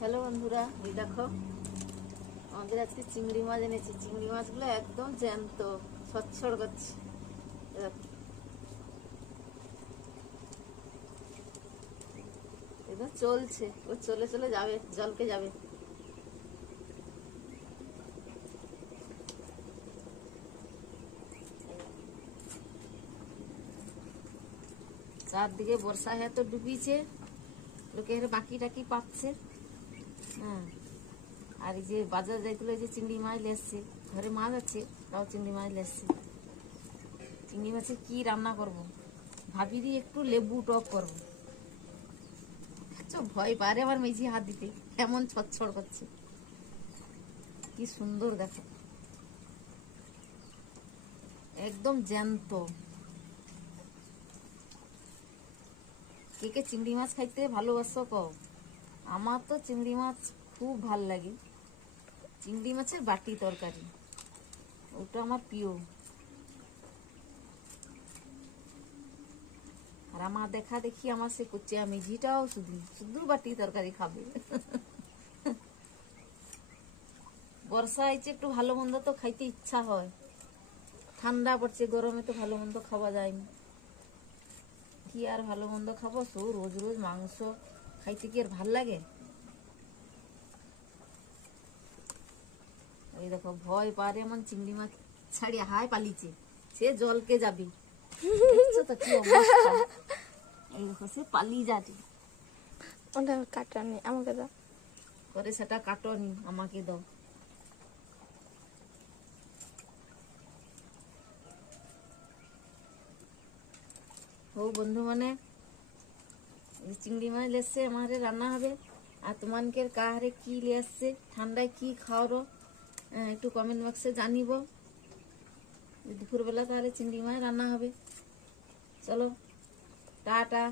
Hello বন্ধুরা, এই দেখো আমাদের আজকে চিংড়ি মাছ এনেছি। চিংড়ি মাছগুলো একদম জ্যান্ত, ছটছড় করছে। এই দেখো, একদম চলছে, ও চলে চলে যাবে, জলকে যাবে। চারদিকে বর্ষা হ্যাঁ তো ডুবিছে, লোকের বাকি টাকি পাচ্ছে। হ্যাঁ, আর এই যে বাজার যাইছিল, এই যে চিংড়ি মাছ লেসছে, ঘরে মাছ আছে, তাও চিংড়ি মাছ লেসছে। চিংড়ি মাছে কি রান্না করব, ভাবিনি একটু লেবু টক করবো। ভয় পারে আমার মেঝি হাত দিতে, কেমন ছটছড় করছে। কি সুন্দর দেখো, একদম জ্যান্ত। কে কে চিংড়ি মাছ খাইতে ভালোবাসো কও? আমার তো চিংড়ি মাছ খুব ভাল লাগে। চিংড়ি মাছের বাটি তরকারি, ওটা আমার প্রিয়। আর আমার দেখা দেখি আমার সে কুচিয়া মেঝিটাও শুধু শুধু বাটি তরকারি খাবে। বর্ষা আইছে, একটু ভালো মন্দ তো খাইতে ইচ্ছা হয়। ঠান্ডা পড়ছে, গরমে তো ভালো মন্দ খাওয়া যায়নি। কি আর ভালো মন্দ খাবো, রোজ রোজ মাংস খাইতে কি আর ভাল লাগে? এই দেখো, ভয় পারে এমন চিংড়ি মাছ ছাড়িয়ে হায় পালিছে, সে জলকে যাবি। দেখছো তো কি অবস্থা? এই দেখো, সে পালিয়ে যাচ্ছে। ওটা কাটা নেই, আমাকে দাও। করে সেটা কাটনি, আমাকে দাও। ও বন্ধু, মানে চিংড়ি মাছ লেসছে, আমারে রান্না হবে। আর তোমানকের কাহারে কি লেসছে, ঠান্ডায় কি খাওয়ারো, একটু কমেন্ট বক্সে জানিব। দুপুরবেলা তাহলে চিংড়ি মাছ রান্না হবে। চলো, টাটা।